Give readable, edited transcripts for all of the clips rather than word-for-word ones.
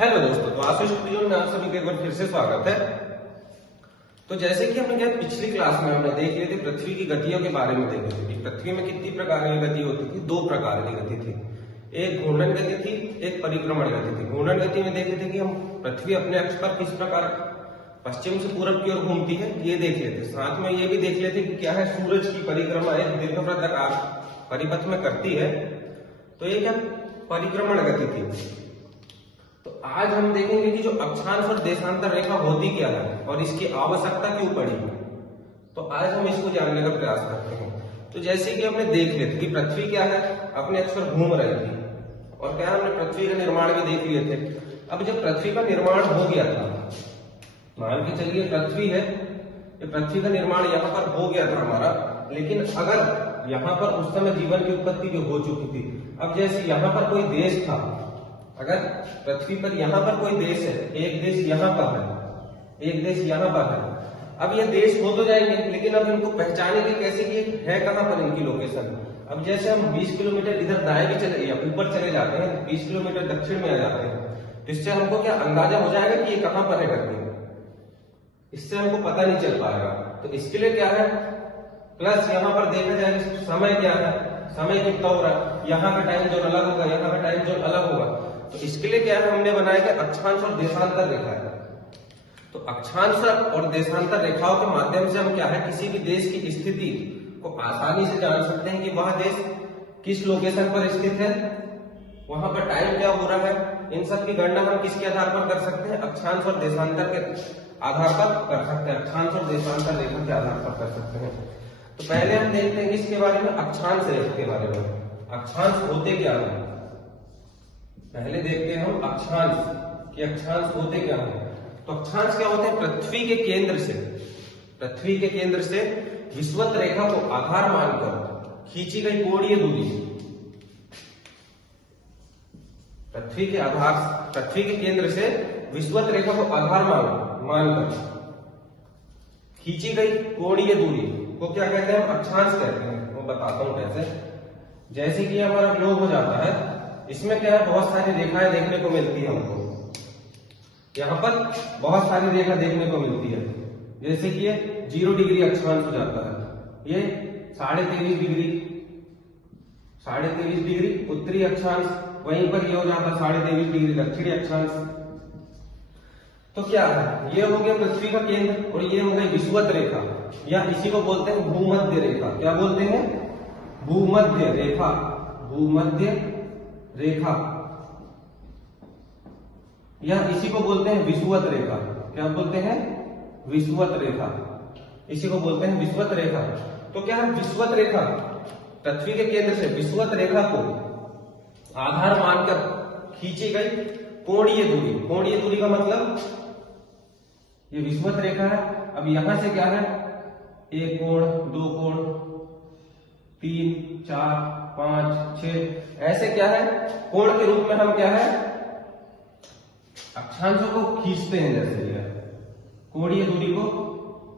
Hello दोस्तों, तो आशीष studio में आप सभी का एक बार फिर से स्वागत है। तो जैसे कि हमने क्या पिछली क्लास में हमने देख लिए थे पृथ्वी की गतियों के बारे में देखे थे कि पृथ्वी में कितनी प्रकार की गति होती थी। दो प्रकार की गति थी, एक घूर्णन गति थी, एक परिक्रमण गति थी। घूर्णन गति में देखे थे कि हम पृथ्वी अपने अक्ष पर किस प्रकार पश्चिम से पूरब की ओर घूमती है, ये देख लेते। साथ में ये भी देख लेते कि क्या है सूरज की परिक्रमा एक दीर्घवृत्ताकार परिपथ में करती है, तो ये क्या परिक्रमण गति थी। तो आज हम देखेंगे कि जो अक्षांश और देशांतर रेखा होती क्या है और इसकी आवश्यकता क्यों पड़ी। तो आज हम इसको जानने का प्रयास करते हैं। तो जैसे कि हमने देख लिया कि पृथ्वी क्या है अपने अक्ष पर घूम रही थी और क्या हमने पृथ्वी का निर्माण भी देख लिए थे। अब जब पृथ्वी का निर्माण हो गया था, मान के चलिए पृथ्वी है, ये पृथ्वी का निर्माण यहाँ पर हो गया था हमारा, लेकिन अगर यहाँ पर उस समय जीवन की उत्पत्ति भी हो चुकी थी। अब जैसे यहाँ पर कोई देश था, अगर पृथ्वी पर यहाँ पर कोई देश है, एक देश यहाँ पर है, एक देश यहाँ पर है। अब ये देश हो तो जाएंगे, लेकिन अब इनको पहचानेंगे कैसे कि है कहाँ पर इनकी लोकेशन। अब जैसे हम 20 किलोमीटर इधर दाएं भी चले या ऊपर चले जाते हैं, 20 किलोमीटर दक्षिण में आ जाते हैं, तो इससे हमको क्या अंदाजा हो जाएगा कि ये कहाँ पर है करके। इससे हमको पता नहीं चल पाएगा। तो इसके लिए क्या है, प्लस यहाँ पर देखा जाएगा समय क्या है, समय कितना हो रहा है, यहाँ का टाइम जोन अलग होगा, यहाँ का टाइम जोन अलग होगा। तो इसके लिए क्या है हमने बनाया कि अक्षांश और देशांतर रेखा है। तो अक्षांश और देशांतर रेखाओं के माध्यम से हम क्या है किसी भी देश की स्थिति को आसानी से जान सकते हैं कि वह देश किस लोकेशन पर स्थित है, वहां पर टाइम क्या हो रहा है। इन सब की गणना हम किसके आधार पर कर सकते हैं, अक्षांश और देशांतर के आधार पर कर सकते हैं। अक्षांश और देशांतर रेखा के आधार पर कर सकते हैं। तो पहले हम देखते हैं इसके बारे में, अक्षांश रेखा के बारे में। अक्षांश होते क्या है, पहले देखते हैं हम अक्षांश कि अक्षांश होते क्या है। तो अक्षांश क्या होते हैं, पृथ्वी के केंद्र से विषुवत रेखा को आधार मानकर खींची गई कोणीय दूरी। पृथ्वी के केंद्र से विषुवत रेखा को आधार मानकर खींची गई कोणीय दूरी को क्या कहते हैं, अक्षांश कहते हैं। वो बताता हूं कैसे। जैसे कि हमारा ग्लोब हो जाता है, इसमें क्या है बहुत सारी रेखाएं देखने को मिलती है हमको। यहाँ पर बहुत सारी रेखा देखने को मिलती है, जैसे कि ये 0 डिग्री अक्षांश हो जाता है, ये 23.5 डिग्री उत्तरी अक्षांश, वहीं पर ये हो जाता है 23.5 डिग्री दक्षिणी अक्षांश। तो क्या है, ये हो गया पृथ्वी का केंद्र और ये हो गई विषुवत रेखा, या इसी को बोलते हैं भूमध्य रेखा। क्या बोलते हैं, भूमध्य रेखा। भूमध्य रेखा या इसी को बोलते हैं विषुवत रेखा। क्या बोलते हैं, विषुवत रेखा, इसी को बोलते हैं विषुवत रेखा। तो क्या है, विषुवत रेखा पृथ्वी के केंद्र से विषुवत रेखा को आधार मानकर खींची गई कोणीय दूरी। कोणीय दूरी का मतलब ये विषुवत रेखा है। अब यहां से क्या है, एक कोण, दो कोण, 3, 4, 5, 6 ऐसे क्या है कोण के रूप में हम क्या है अक्षांशों को खींचते हैं। जैसे ये कोणीय दूरी को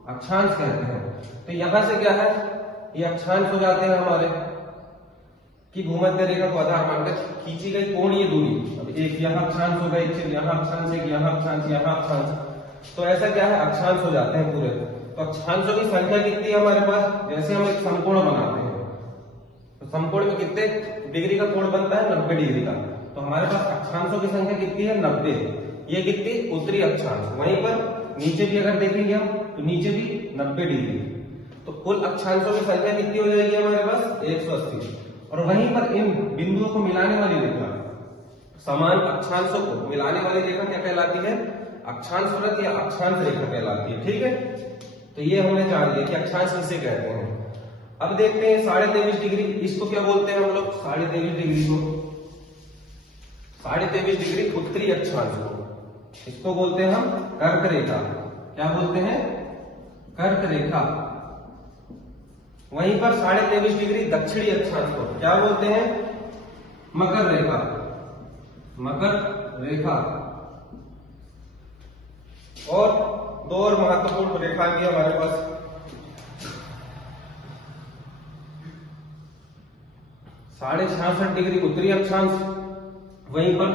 अक्षांश कहते हैं। तो यहां से क्या है, ये अक्षांश हो जाते हैं हमारे कि भूमध्य रेखा को आधार मानकर खींची गई कोणीय दूरी। अब एक यहाँ अक्षांश होगा, एक यहाँ अक्षांश, एक यहाँ अक्षांश, यहाँ अक्षांश। तो ऐसा क्या है अक्षांश हो जाते हैं पूरे। तो अक्षांशों की संख्या कितनी है हमारे पास, जैसे हम एक समकोण बनाते हैं तो समकोण में कितने डिग्री का कोण बनता है, 90 डिग्री का। तो हमारे पास अक्षांशों की संख्या कितनी है, 90। ये कितनी, उत्तरी अक्षांश। वहीं पर नीचे भी अगर देखेंगे हम तो नीचे भी 90 डिग्री। तो कुल अक्षांशों की संख्या कितनी हो जाएगी हमारे पास, 180। और वहीं पर इन बिंदुओं को मिलाने वाली रेखा, समान अक्षांशों को मिलाने वाली रेखा क्या कहलाती है, अक्षांश वृत्त या अक्षांश रेखा कहलाती है। ठीक है, तो ये हमने जान लिया कि अक्षांश किसे कहते हैं। अब देखते हैं 23.5 डिग्री, इसको क्या बोलते हैं हम लोग, 23.5 डिग्री को, 23.5 डिग्री उत्तरी अक्षांश को, इसको बोलते हैं हम कर्क रेखा। क्या बोलते हैं, कर्क रेखा। वहीं पर 23.5 डिग्री दक्षिणी अक्षांश को क्या बोलते हैं, मकर रेखा। मकर रेखा। और दो और महत्वपूर्ण रेखा भी हमारे पास, 66.5 डिग्री उत्तरी अक्षांश, वहीं पर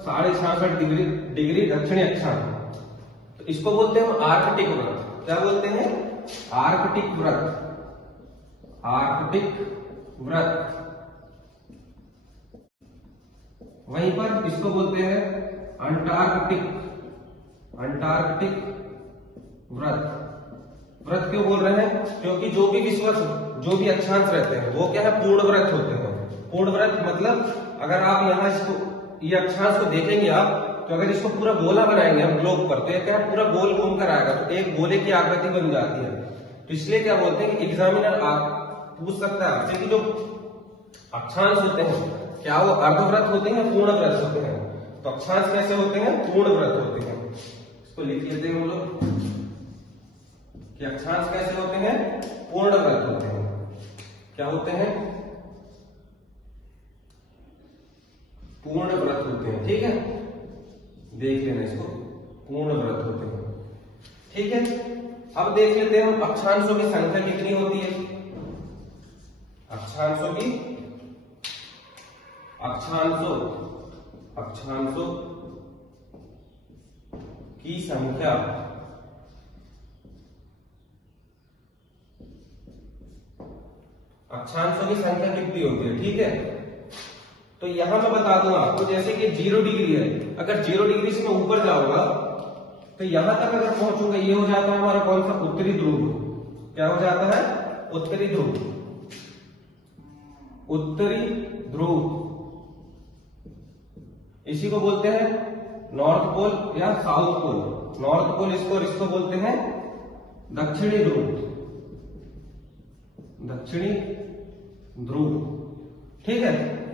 66.5 डिग्री डिग्री दक्षिणी अक्षांश, तो इसको बोलते हैं हम आर्कटिक व्रत। क्या बोलते हैं? आर्कटिक व्रत। आर्कटिक व्रत। वहीं पर इसको बोलते हैं अंटार्कटिक। अंटार्कटिक व्रत। व्रत क्यों बोल रहे हैं? क्योंकि जो भी विषुवत जो भी अक्षांश रहते हैं वो क्या है? पूर्ण व्रत होते हैं। पूर्ण व्रत मतलब अगर आप यहाँ इसको ये अक्षांश को देखेंगे आप, तो अगर इसको पूरा गोला बनाएंगे हम ग्लोब पर, तो ये क्या है? पूरा गोल घूम कर आएगा, तो एक गोले की आकृति बन जाती है। तो इसलिए क्या बोलते हैं कि एग्जामिनर पूछ सकता है आपसे कि जो अक्षांश होते हैं क्या वो अर्धव्रत होते हैं या पूर्ण व्रत होते हैं? तो अक्षांश कैसे होते हैं? पूर्ण व्रत होते हैं। इसको लिख लेते हैं हम लोग कि अक्षांश कैसे होते हैं? पूर्ण व्रत होते हैं। क्या होते हैं? पूर्ण व्रत होते हैं। ठीक है, देख लेना इसको, पूर्ण व्रत होते हैं। ठीक है, अब देख लेते हैं हम अक्षांशों की संख्या कितनी होती है। अक्षांशों की अक्षांशों की संख्या अक्षांशों की संख्या कितनी होती है। ठीक है, तो यहां मैं बता दूं आपको, जैसे कि 0 डिग्री है, अगर 0 डिग्री से मैं ऊपर जाऊंगा तो यहां तक अगर पहुंचूंगा, ये हो जाता है हमारा कौन सा? उत्तरी ध्रुव। क्या हो जाता है? उत्तरी ध्रुव। उत्तरी ध्रुव, इसी को बोलते हैं नॉर्थ पोल या साउथ पोल। नॉर्थ पोल इसको, और इसको बोलते हैं दक्षिणी ध्रुव। दक्षिणी ध्रुव। ठीक है,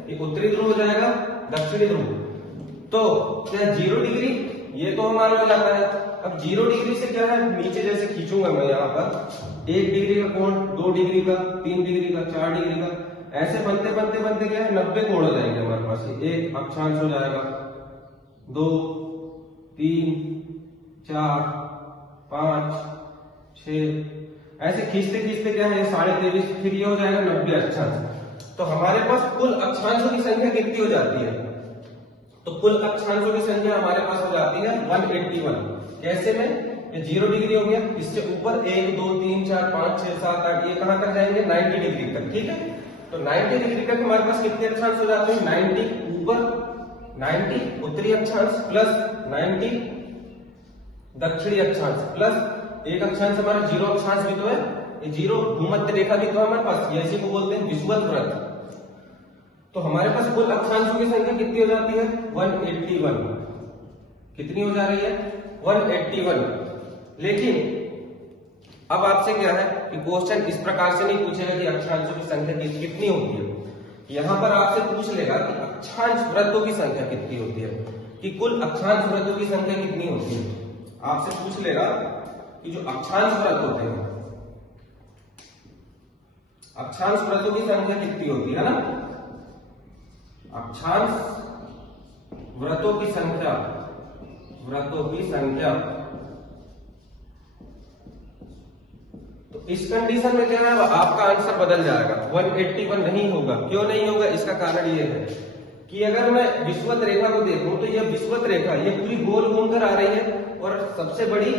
ये उत्तरी ध्रुव हो जाएगा, दक्षिणी ध्रुव। तो क्या 0 डिग्री ये तो हमारा हो जाता है। अब 0 डिग्री से क्या है? नीचे जैसे खींचूंगा मैं यहाँ पर 1 डिग्री का कोण, 2 डिग्री का, 3 डिग्री का, 4 डिग्री का, ऐसे बनते बनते बनते क्या है? 90 कोण हो जाएंगे हमारे पास। एक अक्षांश हो जाएगा, 2, 3, 4, 5, 6, ऐसे खींचते खींचते क्या है? 23.5, फिर ये हो जाएगा 90 अक्षांश। तो हमारे पास कुल अक्षांशों की संख्या कितनी हो जाती है? तो कुल अक्षांशों की संख्या हमारे पास हो जाती है 181। कैसे में? ये 0 डिग्री हो गया, इससे ऊपर 1, 2, 3, 4, 5, 6, 7, 8, ये कहां तक जाएंगे? 90 डिग्री तक। ठीक है, तो 90 डिग्री तक हमारे पास कितने अक्षांश हो जाते हैं? 90 ऊपर, 90 उत्तरी अक्षांश प्लस 90 दक्षिणी अक्षांश प्लस एक अक्षांश हमारा 0 अक्षांश भी तो है, ये 0 भूमध्य रेखा भी तो हमारे पास, इसी को बोलते हैं विषुवत व्रत। तो हमारे पास कुल अक्षांशों की संख्या कितनी हो जाती है? 181। कितनी हो जा रही है? 181। लेकिन अब आपसे क्या है कि क्वेश्चन इस प्रकार से नहीं पूछेगा कि अक्षांशों की संख्या कितनी होती है। यहां पर आपसे पूछ लेगा कि अक्षांश व्रतों की संख्या कितनी होती है, कि कुल अक्षांश व्रतों की संख्या कितनी होती है। आपसे पूछ लेगा कि जो अक्षांश व्रत होते हैं, अक्षांश व्रतों की संख्या कितनी होती है ना? अक्षांश व्रतों की संख्या, व्रतों की संख्या। तो इस कंडीशन में क्या है? आपका आंसर बदल जाएगा, 181 नहीं होगा। क्यों नहीं होगा? इसका कारण ये है कि अगर मैं विषुवत रेखा को देखूं तो यह विषुवत रेखा ये पूरी गोल घूमकर आ रही है, और सबसे बड़ी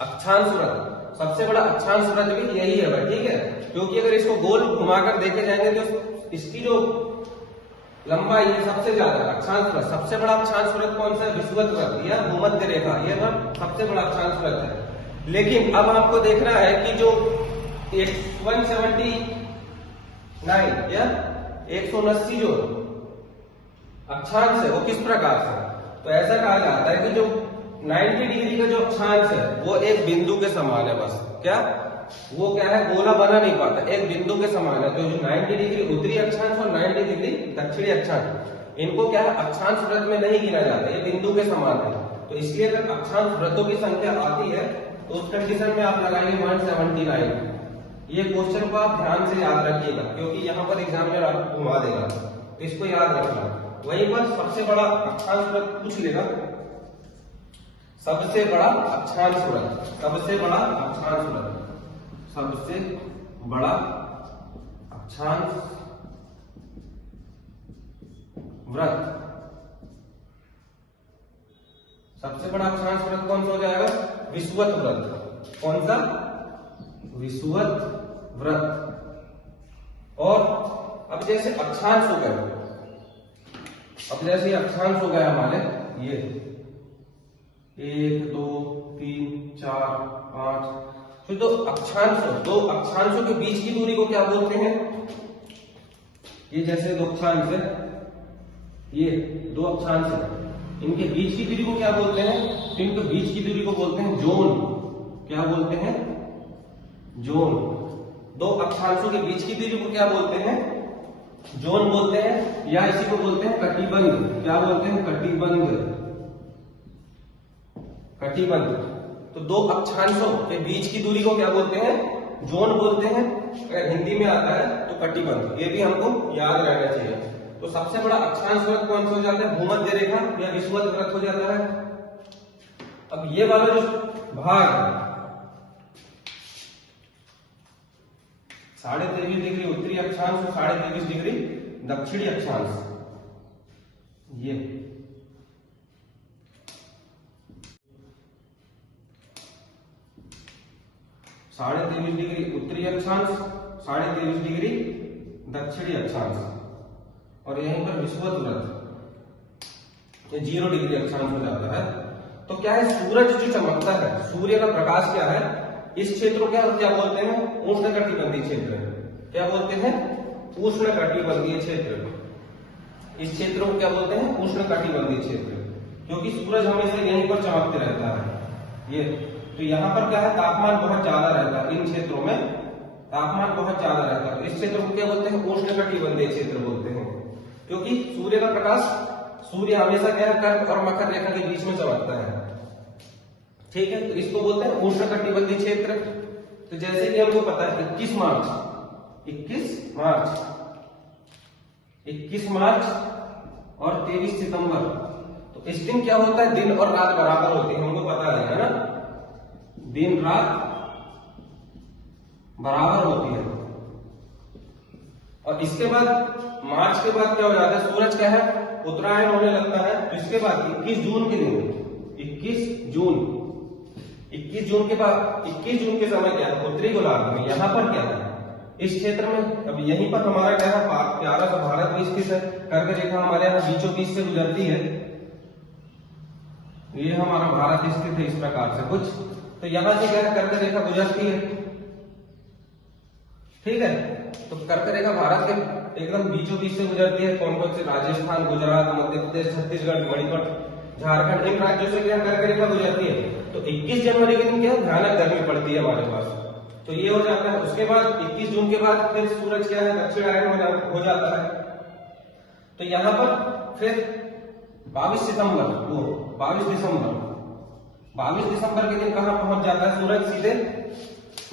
अक्षांश व्रत, सबसे बड़ा अक्षांश व्रत भी यही है भाई। ठीक है, क्योंकि अगर इसको गोल घुमाकर देखे जाएंगे तो इसकी जो लंबाई है सबसे ज्यादा अक्षांश व्रत, सबसे बड़ा अक्षांश व्रत कौन सा है? विषुवत व्रत या भूमध्य रेखा, यह सबसे बड़ा अक्षांश व्रत है। लेकिन अब आपको देखना है कि जो 179 या 179 जो अक्षांश है वो किस प्रकार से? तो ऐसा कहा जाता है कि जो 90 डिग्री का जो अक्षांश है वो एक बिंदु के समान है। बस क्या वो क्या है? गोला बना नहीं पाता, एक बिंदु के समान है। तो जो 90 डिग्री उत्तरी अक्षांश और 90 डिग्री दक्षिणी अक्षांश, इनको क्या है? अक्षांश व्रत में नहीं गिना जाता, ये बिंदु के समान है। तो इसलिए अगर अक्षांश व्रतों की संख्या आती है तो उस कंडीशन में आप लगाएंगे 179। ये क्वेश्चन को आप ध्यान से याद रखिएगा, क्योंकि यहाँ पर एग्जामिनर आपको घुमा देगा, तो इसको याद रखना। वहीं पर सबसे बड़ा अक्षांश व्रत पूछ लेगा, सबसे बड़ा अक्षांश व्रत, सबसे बड़ा अक्षांश व्रत, सबसे बड़ा अक्षांश व्रत सबसे बड़ा अक्षांश व्रत कौन सा हो जाएगा? विषुवत व्रत। कौन सा? विषुवत व्रत। और अब जैसे अक्षांश हो गए, अब जैसे अक्षांश हो गया हमारे ये 1 2 3 4 5, फिर दो अक्षांशों के बीच की दूरी को क्या बोलते हैं? ये जैसे दो अक्षांश है, ये दो अक्षांश है, इनके बीच की दूरी को क्या बोलते हैं? तो इनके बीच की दूरी को बोलते हैं जोन। क्या बोलते हैं? जोन। दो अक्षांशों के बीच की दूरी को क्या बोलते हैं? जोन बोलते हैं, या इसी को बोलते हैं कटिबंध। क्या बोलते हैं? कटिबंध। कटिबंध। तो दो अक्षांशों के बीच की दूरी को क्या बोलते हैं? जोन बोलते हैं। अगर हिंदी में आता है तो कटिबंध। ये भी हमको याद रहना चाहिए। तो सबसे बड़ा अक्षांश व्रत कौन सा हो जाता है? भूमध्य रेखा या विषुवत व्रत हो जाता है। अब ये वाला जो भाग है 23.5 डिग्री उत्तरी अक्षांश और 23.5 डिग्री दक्षिणी अक्षांश, ये 23.5 डिग्री उत्तरी अक्षांश, 23.5 डिग्री दक्षिणी अक्षांश, और यहीं पर विषुवत व्रत 0 डिग्री अक्षांश हो जाता है। तो क्या है? सूरज जो चमकता है, सूर्य का प्रकाश क्या है, इस क्षेत्र को क्या बोलते हैं? उष्णकटिबंधीय क्षेत्र। क्या बोलते हैं? उष्णकटिबंधीय क्षेत्र। इस क्षेत्र को क्या बोलते हैं? उष्णकटिबंधीय क्षेत्र, क्योंकि सूरज हमेशा यहीं पर चमकते रहता है। ये तो यहाँ पर क्या है? तापमान बहुत ज्यादा रहता है। इन क्षेत्रों में तापमान बहुत ज्यादा रहता है। इस क्षेत्र को क्या बोलते हैं? उष्णकटिबंधीय क्षेत्र बोलते हैं, क्योंकि सूर्य का प्रकाश, सूर्य हमेशा क्या है? कर्क और मकर रेखा के बीच में चमकता है। ठीक है, तो इसको बोलते हैं उष्णकटिबंधीय क्षेत्र। तो जैसे कि हमको पता है 21 मार्च और 23 सितंबर, तो इस दिन क्या होता है? दिन और रात बराबर होती है। हमको पता है ना, दिन रात बराबर होती है। और इसके बाद मार्च के बाद क्या हो जाता है? सूरज क्या है? उत्तरायण होने लगता है। तो इसके बाद 21 जून के दिन, 21 जून के बाद 21 जून के समय क्या है? उत्तरी गोलार्ध में यहाँ पर क्या है? इस क्षेत्र में, अब यहीं पर हमारा क्या है? प्यारा सा भारत भी स्थित है। कर्क रेखा हमारे यहाँ बीचों बीच से गुजरती है। ये हमारा भारत स्थित है इस प्रकार से कुछ। तो यहाँ से क्या है? कर्क रेखा गुजरती है। ठीक है, तो कर्क रेखा भारत के एकदम बीचों बीच से गुजरती है। कौन कौन से? राजस्थान, गुजरात, मध्य प्रदेश, छत्तीसगढ़, मणिपुर, झारखंड, इन राज्यों से क्या कर्क रेखा गुजरती है। तो 21 जनवरी के दिन क्या है? भयानक गर्मी पड़ती है हमारे पास। तो ये हो जाता है। उसके बाद 21 जून के बाद फिर सूरज क्या है? दक्षिणायन हो जाता है। तो यहाँ पर फिर 22 दिसंबर के दिन कहां पहुंच जाता है सूरज? सीधे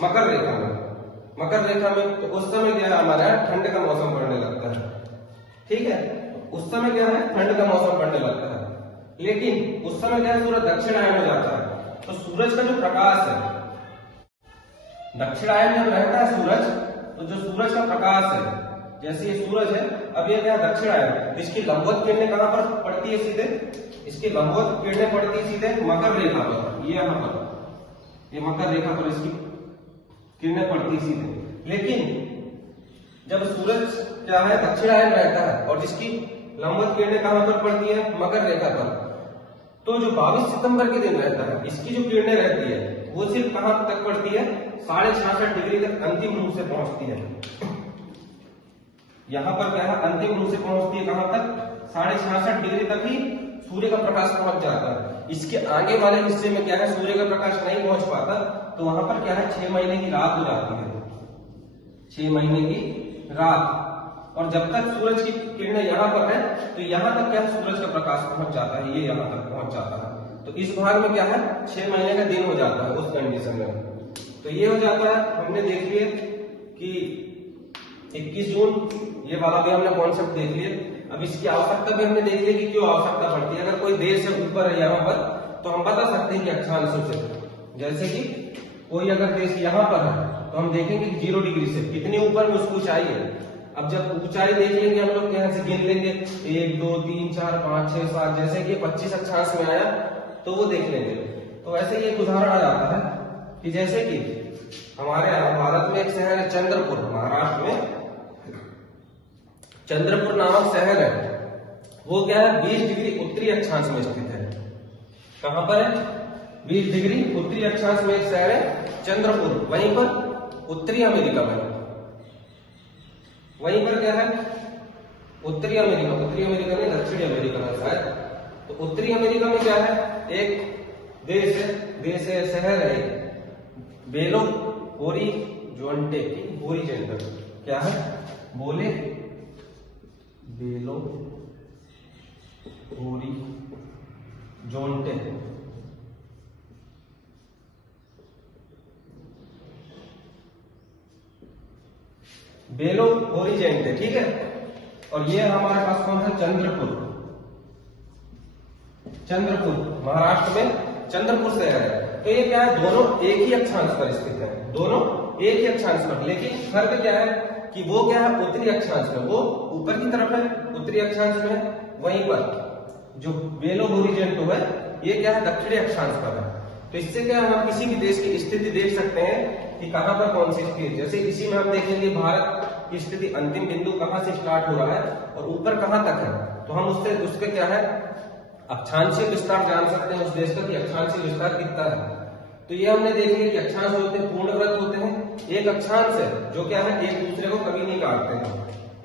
मकर रेखा में। तो उस समय क्या है? हमारे यहाँ ठंड का मौसम पड़ने लगता है। ठीक है, उस समय क्या है? ठंड का मौसम पड़ने लगता है। लेकिन उस समय क्या है? सूरज दक्षिणायन हो जाता है। तो सूरज का जो प्रकाश है, दक्षिणायन जब रहता है सूरज, तो जो सूरज का प्रकाश है, जैसे ये सूरज है, अब ये क्या? दक्षिणायन, इसकी लंबवत किरणें कहां पर पड़ती है? सीधे इसकी लंबवत किरणें पड़ती है सीधे मकर रेखा पर। ये यहाँ पर, ये मकर रेखा पर इसकी किरणें पड़ती है सीधे। लेकिन जब सूरज क्या है? दक्षिणायन रहता है और इसकी लंबवत किरणें कहां पर पड़ती है? मकर रेखा पर। तो जो 22 सितंबर के दिन रहता है, इसकी जो किरणें रहती है वो सिर्फ कहां तक पड़ती है? 66.5 डिग्री तक अंतिम रूप से पहुंचती है। यहां पर क्या है? अंतिम रूप से पहुंचती है कहां तक? 66.5 डिग्री तक ही सूर्य का प्रकाश पहुंच जाता है। इसके आगे वाले हिस्से में क्या है? सूर्य का प्रकाश नहीं पहुंच पाता। तो वहां पर क्या है? 6 महीने की रात हो जाती है। 6 महीने की रात। और जब तक सूरज की किरणें यहाँ पर है, तो यहाँ तक क्या? सूरज का प्रकाश पहुंच जाता है, ये यहाँ तक पहुंच जाता है। तो इस भाग में क्या है? 6 महीने का दिन हो जाता है उस कंडीशन में। तो ये हो जाता है। हमने देख लिए कि 21 जून, ये वाला भी हमने कॉन्सेप्ट देख लिए। अब इसकी आवश्यकता भी हमने देख ली कि क्यों आवश्यकता पड़ती है। अगर कोई देश से ऊपर है यहाँ पर, तो हम बता सकते हैं कि अक्षांशों से, जैसे कि कोई अगर देश यहाँ पर है, तो हम देखेंगे 0 डिग्री से कितनी ऊपर में उसकी ऊंचाई है। अब जब ऊंचाई देख लेंगे हम लोग यहाँ से गिन लेंगे 1 2 3 4 5 6 7, जैसे कि 25 अक्षांश में आया, तो वो देख लेंगे। तो वैसे ही एक उदाहरण आ जाता है कि जैसे कि हमारे यहाँ भारत में एक शहर है चंद्रपुर, महाराष्ट्र में चंद्रपुर नामक शहर है। वो क्या है 20 डिग्री उत्तरी अक्षांश में स्थित है। कहां पर है? 20 डिग्री उत्तरी अक्षांश में एक शहर है चंद्रपुर, वहीं पर उत्तरी अमेरिका में। वहीं पर क्या है? उत्तरी अमेरिका, उत्तरी अमेरिका में दक्षिणी अमेरिका में शायद। तो उत्तरी अमेरिका में क्या है? एक देश है शहर है बेलो होरिज़ोनटे की होरिजेंटल, क्या है? बोले बेलो होरिज़ोनटे, बेलो होरिजेंटे, ठीक है। और ये हमारे पास कौन है? चंद्रपुर, चंद्रपुर महाराष्ट्र में चंद्रपुर शहर है। तो ये क्या है? दोनों एक ही अक्षांश पर स्थित है, दोनों एक ही अक्षांश पर, लेकिन फर्क क्या है कि वो क्या है उत्तरी अक्षांश में, वो ऊपर की तरफ है उत्तरी अक्षांश में, वहीं पर जो बेलो होरिजेंटो है ये क्या है दक्षिणी अक्षांश पर है। तो इससे क्या हम किसी भी देश की स्थिति देख सकते हैं कि कहां पर कौन सी स्थिति है। जैसे इसी में हम देखेंगे भारत की स्थिति अंतिम बिंदु कहां से स्टार्ट हो रहा है और ऊपर कहां तक है, तो हम उसके क्या है अक्षांशीय विस्तार जान सकते हैं उस देश का कि अक्षांशीय विस्तार कितना है। तो ये हमने देख लिया कि अक्षांश होते हैं पूर्णवृत्त होते हैं, एक अक्षांश है जो क्या है एक दूसरे को कभी नहीं काटते हैं,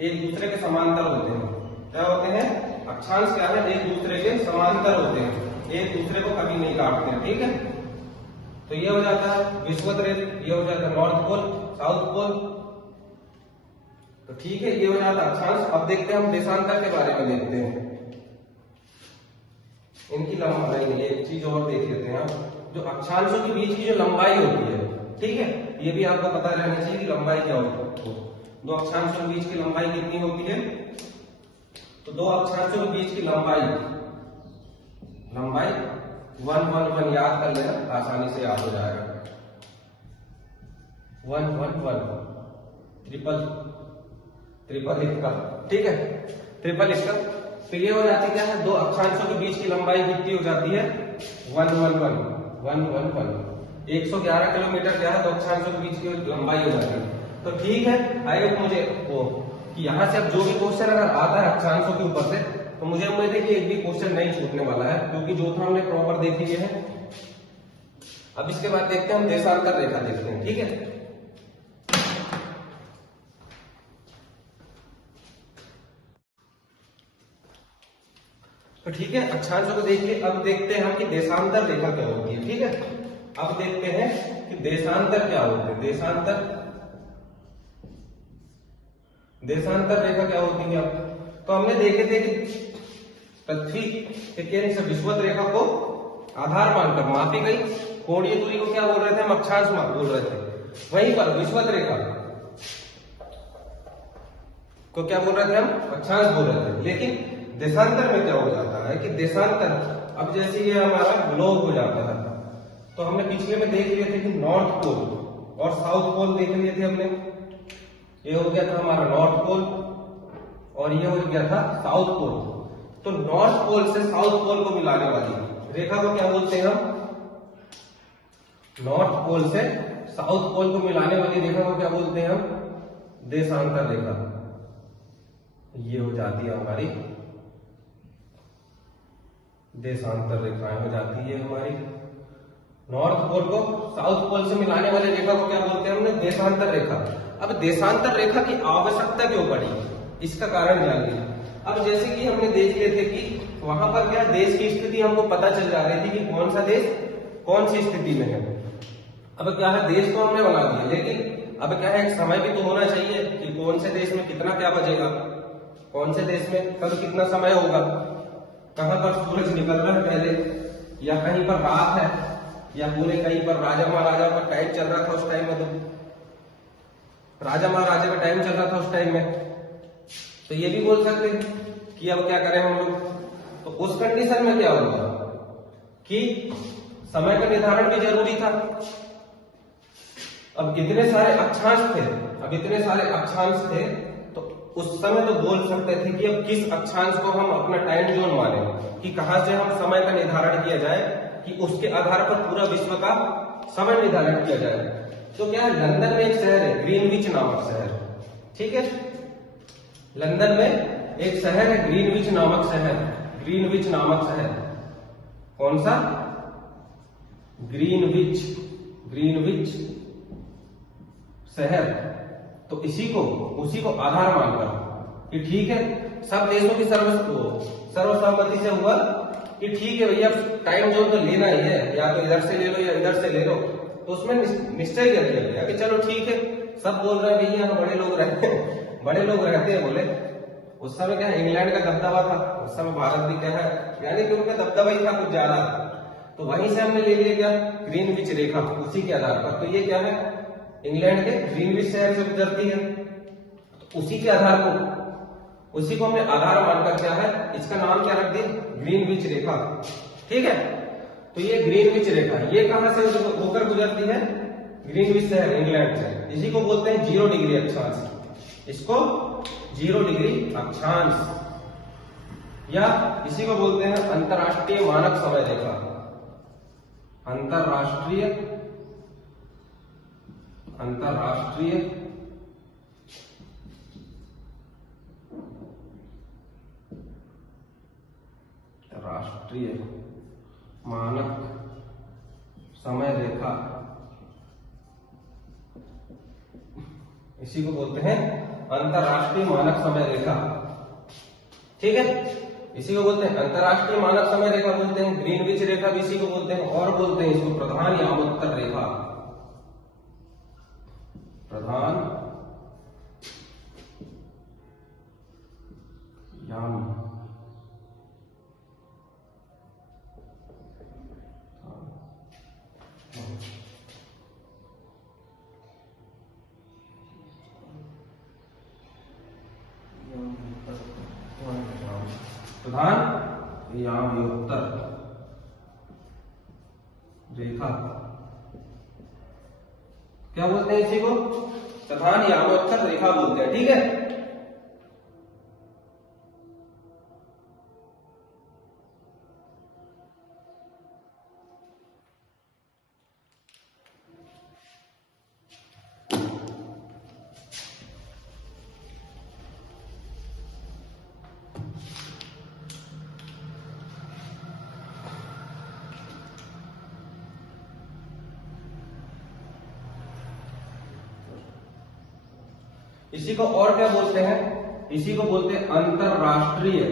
एक दूसरे के समांतर होते हैं। क्या होते हैं? अक्षांश क्या है एक दूसरे के समांतर होते हैं, एक दूसरे को कभी नहीं काटते हैं, ठीक है। तो ये हो जाता है विषुवत, ये हो जाता है नॉर्थ पोल साउथ पोल। तो ठीक है, ये हो जाता है अक्षांश। अब देखते हैं हम देशांतर के बारे में देखते हैं, इनकी लंबाई। एक चीज और देख लेते हैं हम, जो अक्षांशों के बीच की जो लंबाई होती है, ठीक है, ये भी आपको पता रहना चाहिए कि लंबाई क्या होती है। दो अक्षांशों के बीच की लंबाई कितनी होती है? तो दो अक्षांशों के बीच की लंबाई 1 याद कर लेना, आसानी से याद हो जाएगा। 1 ट्रिपल इसका, ठीक है, ट्रिपल इसका। तो ये हो जाती क्या है दो अक्षांशों के बीच की लंबाई कितनी हो जाती है? 111 111 किलोमीटर क्या है दो अक्षांशों के बीच की लंबाई हो जाती है। तो ठीक है, आई होप मुझे वो कि यहाँ से अब जो भी क्वेश्चन अगर आता है अक्षांशों के ऊपर से, तो मुझे उम्मीद है कि एक भी क्वेश्चन नहीं छूटने वाला है, क्योंकि जो था हमने प्रॉपर देख लिए है। अब इसके बाद देखते हैं हम देशांतर रेखा देखते हैं, ठीक है। तो ठीक है, अक्षांशों को देखिए। अब देखते हैं हम कि देशांतर रेखा क्या होती है, ठीक है। अब देखते हैं कि देशांतर क्या होते हैं। देशांतर रेखा क्या होती है। तो हमने देखे थे कि पृथ्वी के केंद्र से विषुवत रेखा को आधार मानकर मापी गई कोणीय दूरी को क्या बोल रहे थे हम? अक्षांश बोल रहे थे। वहीं पर विषुवत रेखा को क्या बोल रहे थे हम? अक्षांश बोल रहे थे। लेकिन देशांतर में क्या हो जाता है कि देशांतर, अब जैसे ये हमारा ग्लोब हो जाता है, तो हमने पिछले में देख लिए थे कि नॉर्थ पोल और साउथ पोल देख लिए थे हमने। ये हो गया था हमारा नॉर्थ पोल और ये हो गया था साउथ पोल। तो नॉर्थ पोल से साउथ पोल को मिलाने वाली रेखा को क्या बोलते हैं हम? नॉर्थ पोल से साउथ पोल को मिलाने वाली रेखा को क्या बोलते हैं हम? देशांतर रेखा। ये हो जाती है हमारी देशांतर रेखाएं हो जाती है हमारी। नॉर्थ पोल को साउथ पोल से मिलाने वाली रेखा को क्या बोलते हैं हमने? देशांतर रेखा। अब देशांतर रेखा की आवश्यकता क्यों पड़ी, इसका कारण जानिए। अब जैसे कि हमने देख लिए थे कि वहां पर क्या देश की स्थिति हमको पता चल जा रही थी कि कौन सा देश कौन सी स्थिति में है। अब क्या है, देश तो हमने बना दिया, लेकिन अब क्या है एक समय भी तो होना चाहिए कि कौन से देश में कितना क्या बजेगा, कौन से देश में कब कितना समय होगा, कहां पर सूरज निकल रहा है पहले, या कहीं पर रात है, या पूरे कहीं पर राजा महाराजा का टाइम चल रहा था उस टाइम में। तो राजा महाराजा का टाइम चल रहा था उस टाइम में, तो ये भी बोल सकते हैं कि अब क्या करें हम लोग। तो उस कंडीशन में क्या होगा कि समय का निर्धारण भी जरूरी था। अब इतने सारे अक्षांश थे, तो उस समय तो बोल सकते थे कि अब किस अक्षांश को हम अपना टाइम जोन माने, कि कहां से हम समय का निर्धारण किया जाए कि उसके आधार पर पूरा विश्व का समय निर्धारण किया जाए। तो क्या है, लंदन में एक शहर है ग्रीनविच नामक शहर, ठीक है, लंदन में एक शहर है ग्रीनविच नामक शहर, ग्रीनविच नामक शहर, कौन सा, ग्रीनविच, ग्रीनविच शहर। तो उसी को आधार मानकर कि ठीक है, सब देशों की सर्वसम्मति से हुआ कि ठीक है भैया टाइम जोन तो लेना ही है, या तो इधर से ले लो या इधर से ले लो। तो उसमें निश्चय कर दिया गया कि चलो ठीक है, सब बोल रहे हैं भैया बड़े लोग रहते हैं, बड़े लोग रहते हैं बोले। उस समय क्या है, इंग्लैंड का दबदबा था, उस समय भारत भी क्या है, यानी कि उनका दबदबा ही था कुछ ज्यादा। तो वहीं से हमने ले लिया क्या, ग्रीनविच रेखा, उसी के आधार पर। तो ये क्या है, इंग्लैंड के ग्रीनविच शहर से गुजरती है, तो उसी के आधार को, उसी को हमने आधार मानकर क्या है, इसका नाम क्या रख दिया, ग्रीनविच रेखा, ठीक है। तो ये ग्रीनविच रेखा ये कहां से होकर गुजरती है, ग्रीनविच शहर इंग्लैंड से, इसी को बोलते हैं 0 डिग्री अक्षांश, इसको 0 डिग्री अक्षांश, या इसी को बोलते हैं अंतरराष्ट्रीय मानक समय रेखा, अंतरराष्ट्रीय राष्ट्रीय मानक समय रेखा, इसी को बोलते हैं अंतरराष्ट्रीय मानक समय रेखा, ठीक है, इसी को बोलते हैं अंतरराष्ट्रीय मानक समय रेखा बोलते हैं, ग्रीनविच रेखा भी इसी को बोलते हैं, और बोलते हैं इसको प्रधान यामोत्तर रेखा, प्रधान याम प्रधान यामोत्तर रेखा, क्या बोलते हैं इसी को, प्रधान यामोत्तर रेखा बोलते हैं, ठीक है। इसी को और क्या बोलते हैं, इसी को बोलते हैं अंतरराष्ट्रीय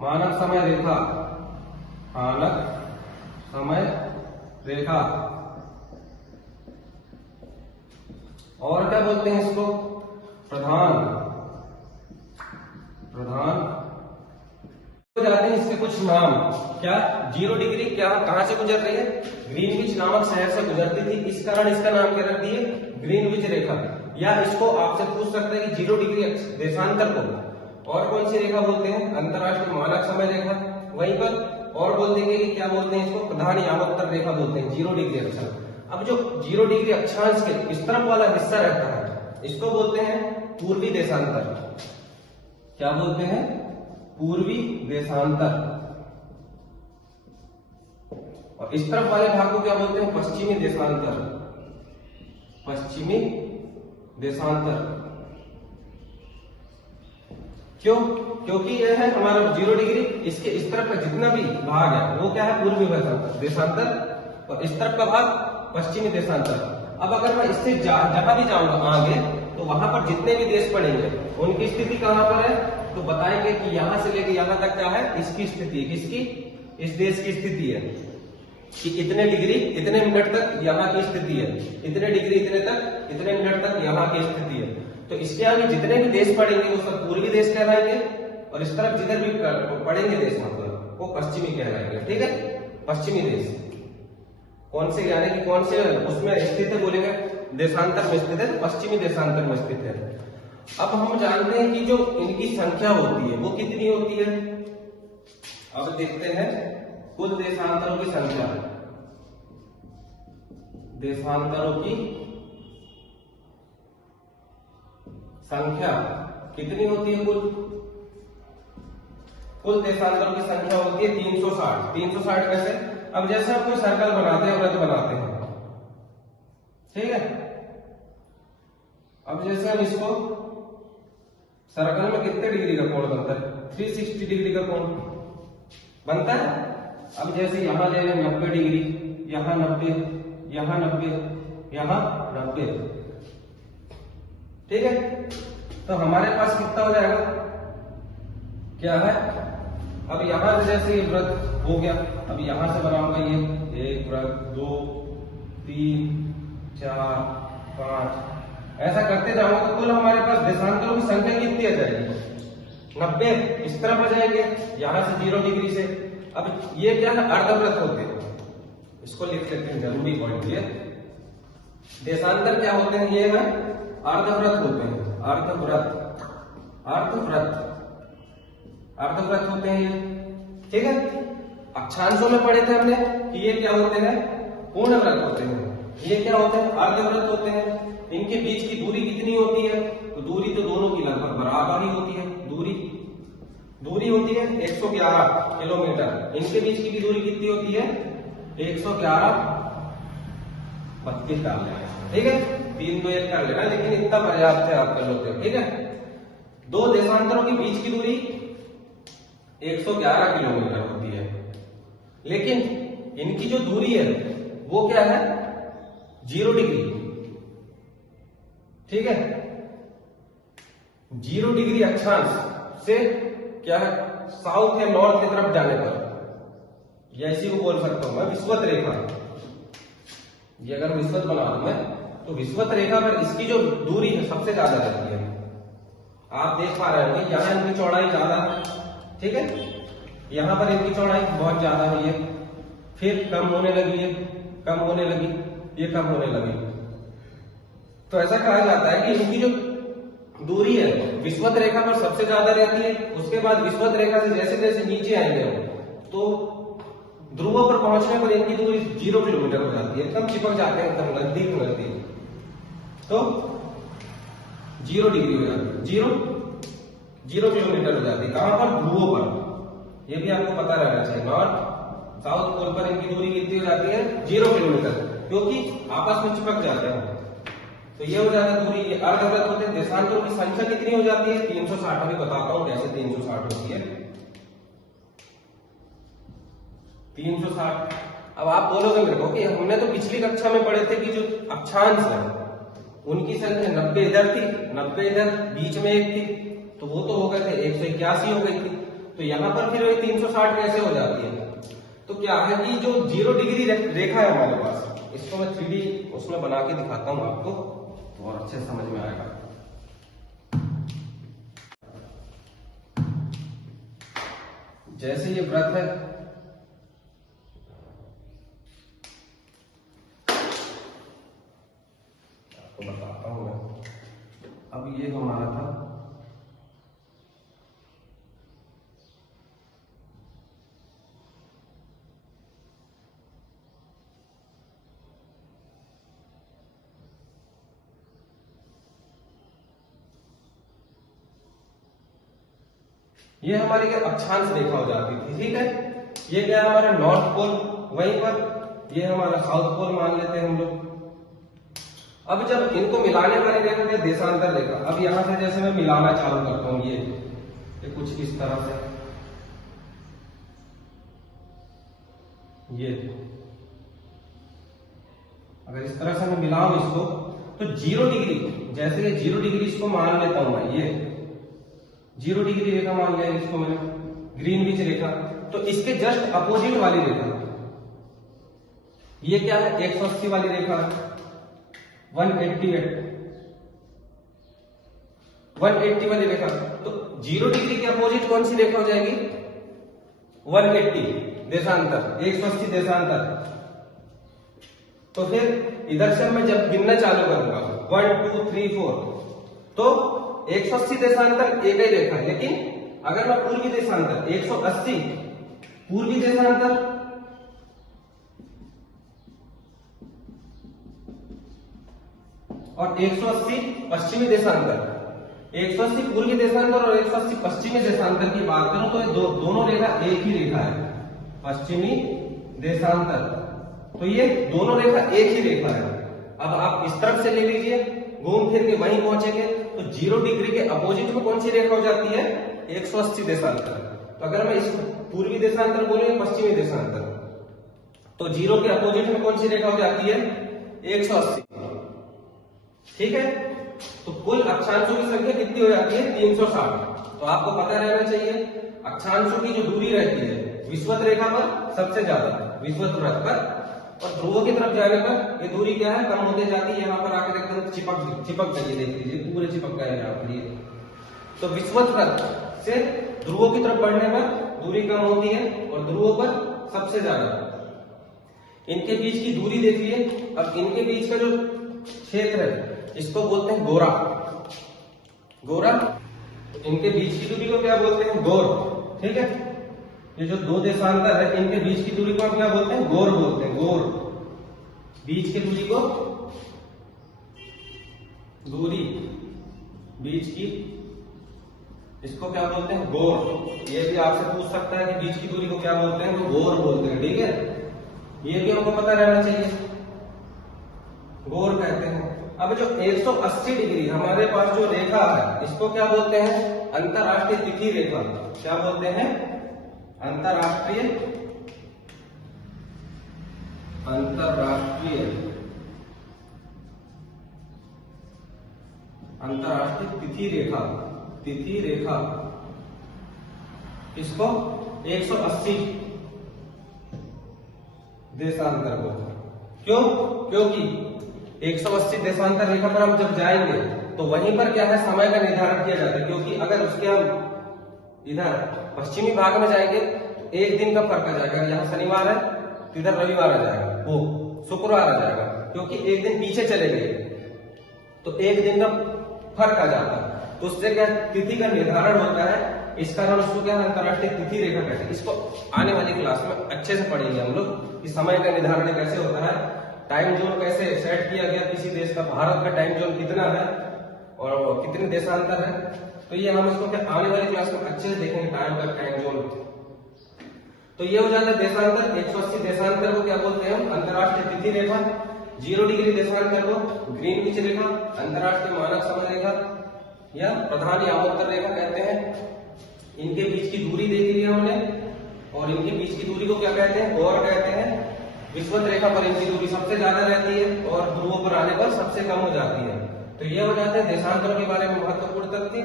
मानक समय रेखा, मानक समय रेखा, और क्या बोलते हैं इसको, प्रधान हो जाते हैं इसके कुछ नाम, क्या 0 डिग्री क्या कहां से गुजर रही है, ग्रीनविच नामक शहर से गुजरती थी, इस कारण इसका नाम क्या रख दिए, ग्रीनविच रेखा। या इसको आपसे पूछ सकते हैं कि 0 डिग्री देशांतर को और कौन सी रेखा बोलते हैं, अंतरराष्ट्रीय मानक समय रेखा, वहीं पर और बोल देंगे कि क्या बोलते हैं इसको, प्रधान यामोत्तर रेखा बोलते हैं, 0 डिग्री अक्षांश। अब जो 0 डिग्री अक्षांश के इस तरफ वाला हिस्सा रहता है, इसको बोलते हैं पूर्वी देशांतर, क्या बोलते हैं, पूर्वी देशांतर, और इस तरफ वाले भाग को क्या बोलते हैं, पश्चिमी देशांतर, पश्चिमी देशांतर। क्यों, क्योंकि यह है हमारा 0 डिग्री, इसके इस तरफ का जितना भी भाग है वो क्या है, पूर्वी देशांतर, और इस तरफ का भाग पश्चिमी देशांतर। अब अगर मैं इससे जहां भी जाऊंगा आगे, तो वहां पर जितने भी देश पड़ेंगे उनकी स्थिति कहां पर है, तो बताएंगे कि यहां से लेके यहां तक क्या है, इसकी स्थिति, किसकी, इस देश की स्थिति है कि इतने डिग्री इतने मिनट तक यहाँ की स्थिति है, इतने डिग्री इतने तक इतने मिनट तक यहाँ की स्थिति है। तो इसके आगे जितने भी देश पड़ेंगे वो सब पूर्वी देश कहलाएंगे, और इस तरफ जिधर भी पड़ेंगे देश मतलब वो पश्चिमी कहलाएंगे, ठीक है, पश्चिमी देश। कौन से, यानी कि कौन से उसमें स्थित है बोलेंगे, देशांतर में स्थित है, पश्चिमी देशांतर में स्थित है। अब हम जानते हैं कि जो इनकी संख्या होती है वो कितनी होती है। अब देखते हैं कुल देशांतरों की संख्या, देशांतरों की संख्या कितनी होती है कुल देशांतरों की संख्या होती है 360। 360 कैसे? अब जैसे हम कोई सर्कल बनाते हैं, वृत्त बनाते हैं, ठीक है। अब जैसे हम इसको सर्कल में कितने डिग्री का कोण बनता है? 360 डिग्री का कोण बनता है। अब जैसे यहां ले लें 90 डिग्री, यहां 90, यहां 90, यहां 90, ठीक है। तो हमारे पास कितना हो जाएगा? क्या है? अब यहां से जैसे ये वृत्त हो गया, अब यहां से बनाऊंगा ये एक वृत्त, 2 3 4 5, ऐसा करते जाऊंगा तो कुल हमारे पास देशांतरों की संख्या कितनी आ जाएगी? 90। इस तरफ आ जाएंगे यहां से 0 डिग्री से। अब ये क्या है? अर्धवृत्त होते हैं, इसको लिख लेते हैं, जरूरी पॉइंट ये। देशांतर क्या होते हैं? ये है अर्धवृत्त होते हैं, अर्धवृत्त, अर्धवृत्त, अर्धवृत्त होते हैं ये, ठीक है। अक्षांशों में पढ़े थे हमने कि ये क्या होते हैं? पूर्ण वृत्त होते हैं। ये क्या होते हैं? अर्धवृत्त होते हैं। इनके बीच की दूरी कितनी होती है? तो दूरी तो दोनों की लगभग बराबर ही होती है। दूरी होती है 111 किलोमीटर। इनके बीच की भी दूरी कितनी होती है? 111 32 डाल लेना, ठीक है। 3 2 1 कर लेना, लेकिन इतना पर्याप्त है, आप कर लोगे, ठीक है। दो देशांतरों के बीच की दूरी 111 किलोमीटर होती है, लेकिन इनकी जो दूरी है वो क्या है? 0 डिग्री, ठीक है। 0 डिग्री अक्षांश से क्या है? साउथ या नॉर्थ की तरफ जाने पर, या इसी को बोल सकता हूं मैं विषुवत रेखा। ये अगर विषुवत बना दूं मैं, तो विषुवत रेखा पर इसकी जो दूरी है सबसे ज्यादा रहती है। आप देख पा रहे होंगे यहां इनकी चौड़ाई ज्यादा है, ठीक है। यहां पर इनकी चौड़ाई बहुत ज्यादा हुई है, फिर कम होने लगी है, कम होने लगी, ये कम होने लगी। तो ऐसा कहा जाता है कि इनकी जो दूरी है विषुवत रेखा पर सबसे ज्यादा रहती है। उसके बाद विषुवत रेखा से जैसे जैसे नीचे आएंगे तो ध्रुवों पर पहुंचने पर इनकी दूरी 0 किलोमीटर हो जाती है, एकदम चिपक जाते हैं, एकदम नजदीक। तो 0 डिग्री हो जाती है, 0 किलोमीटर हो जाती है। कहां पर? ध्रुवों पर। यह भी आपको पता रहना चाहिए। नॉर्थ साउथ पोल पर इनकी दूरी कितनी हो जाती है? 0 किलोमीटर, क्योंकि आपस में चिपक जाते हैं। तो ये हो जाता है दूरी। ये अर्धवृत्त होते हैं। देशांतरों की संख्या कितनी हो जाती है? 360। अभी बताता हूं कैसे 360 होती है। 360। अब आप बोलोगे मेरे को कि हमने तो पिछली कक्षा में पढ़े थे कि जो अक्षांश है उनकी संख्या 90 इधर थी, 90 इधर, बीच में एक थी, तो वो तो हो गए थे 181 हो गई थी। तो यहां पर फिर वही 360 कैसे हो जाती है? तो क्या है कि जो 0 डिग्री रेखा है हमारे पास, इसको मैं 3D उसमें बना के दिखाता हूं आपको, तो और अच्छे समझ में आएगा। जैसे ये वृत्त है, आपको बताता हूं मैं। अब ये हमारा था ये हमारी अक्षांश रेखा हो जाती थी, ठीक है। ये क्या है? हमारा नॉर्थ पोल, वहीं पर ये हमारा साउथ पोल मान लेते हैं हम लोग। अब जब इनको मिलाने वाली रेखा क्या? देशांतर रेखा। अब यहां से जैसे मैं मिलाना चालू करता हूं, ये कुछ इस तरह से, ये अगर इस तरह से मैं मिलाऊं इसको, तो 0 डिग्री, जैसे ये 0 डिग्री इसको मान लेता हूं मैं, ये 0 डिग्री रेखा मान लिया इसको मैंने, ग्रीनविच रेखा। तो इसके जस्ट अपोजिट वाली रेखा ये क्या है? 180 वाली रेखा, 180 वाली रेखा। तो 0 डिग्री के अपोजिट कौन सी रेखा हो जाएगी? 180 देशांतर, 180 देशांतर। तो फिर इधर से मैं जब गिनना चालू करूंगा 1 2 3 4, तो 180 देशांतर एक ही रेखा है। लेकिन अगर मैं पूर्वी देशांतर 180 पूर्वी देशांतर और 180 पश्चिमी देशांतर, 180 पूर्वी देशांतर और 180 पश्चिमी देशांतर की बात करूं तो ये दोनों रेखा एक ही रेखा है, पश्चिमी देशांतर। तो ये दोनों रेखा एक ही रेखा है। अब आप इस तरफ से ले लीजिए, घूम फिर के वहीं पहुंचेंगे तो 0 डिग्री के अपोजिट में कौन सी रेखा हो जाती है? 180 देशांतर। तो अगर मैं इस पूर्वी देशांतर बोलूं पश्चिमी देशांतर, तो 0 के अपोजिट में कौन सी रेखा हो जाती है? 180। ठीक है, तो कुल अक्षांशों की संख्या कितनी हो जाती है? 360। तो आपको पता रहना चाहिए अक्षांशों की जो दूरी रहती है विषुवत रेखा पर सबसे ज्यादा, विषुवत वृत्त पर, और ध्रुवों की तरफ जाने पर ये दूरी क्या है? कम होते जाती है। यहाँ पर आकर एकदम चिपक जाइए, देख लीजिए पूरे चिपक गए यहाँ पर ये। तो विषुवत वृत्त से ध्रुवों की तरफ बढ़ने पर दूरी कम होती है और ध्रुवों पर सबसे ज्यादा। इनके बीच की दूरी देखिए। अब इनके बीच का जो क्षेत्र है इसको बोलते हैं गोरा। गोरा, इनके बीच की दूरी को क्या बोलते हैं? गोर। ठीक है, ये जो दो देशांतर है इनके बीच की दूरी को हम क्या बोलते हैं? गोर बोलते हैं। गोर, बीच की दूरी को, दूरी बीच की, इसको क्या बोलते हैं? गोर। ये भी आपसे पूछ सकता है कि बीच की दूरी को क्या बोलते हैं? तो गोर बोलते हैं। ठीक है, ये भी हमको पता रहना चाहिए, गोर कहते हैं। अब जो 180 डिग्री हमारे पास जो रेखा है इसको क्या बोलते हैं? अंतरराष्ट्रीय तिथि रेखा। क्या बोलते हैं? अंतरराष्ट्रीय तिथि रेखा। तिथि रेखा इसको 180 देशांतर बोलते हैं। क्यों? क्योंकि 180 देशांतर रेखा पर हम जब जाएंगे तो वहीं पर क्या है? समय का निर्धारण किया जाता है। क्योंकि अगर उसके हम इधर पश्चिमी भाग में जाएंगे तो एक दिन का फर्क आ जाएगा। यहाँ शनिवार है तो इधर रविवार आ जाएगा, वो शुक्रवार आ जाएगा, क्योंकि एक दिन पीछे चले गए तो एक दिन का फर्क आ जाता है। तो उससे क्या तिथि का निर्धारण होता है। इस कारण उसको क्या अंतरराष्ट्रीय तिथि रेखा कहते हैं। इसको आने वाली क्लास में अच्छे से पढ़ेंगे हम लोग कि समय का निर्धारण कैसे होता है, टाइम जोन कैसे सेट किया गया किसी देश का, भारत का टाइम जोन कितना है और कितने देशांतर है। तो ये हम इसको क्या आने वाली क्लास में अच्छे से देखेंगे, टाइम जोन। तो ये हो जाता है देशांतर। 180 देशांतर को क्या बोलते हैं हम? अंतरराष्ट्रीय तिथि रेखा। 0 डिग्री देशांतर को ग्रीनविच रेखा, अंतरराष्ट्रीय मानक समय रेखा या प्रधान यामोत्तर रेखा कहते हैं। इनके बीच की दूरी देख ली हमने, और इनके बीच की दूरी को क्या कहते हैं? गोर कहते हैं। विषुवत रेखा पर इनकी दूरी सबसे ज्यादा रहती है और ध्रुवों पर आने पर सबसे कम हो जाती है। तो ये हो जाते हैं देशांतरों के बारे में महत्वपूर्ण तथ्य।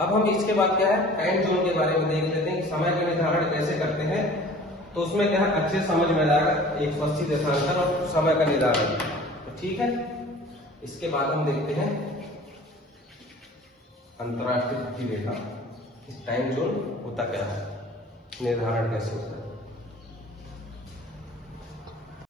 अब हम इसके बाद क्या है? टाइम जोन के बारे में देख लेते हैं कि समय का निर्धारण कैसे करते हैं। तो उसमें क्या है अच्छे समझ में आएगा 180 देशांतर और समय का निर्धारण। तो ठीक है, इसके बाद हम देखते हैं अंतरराष्ट्रीय तिथि रेखा, इस टाइम जोन होता क्या है, निर्धारण कैसे होता है।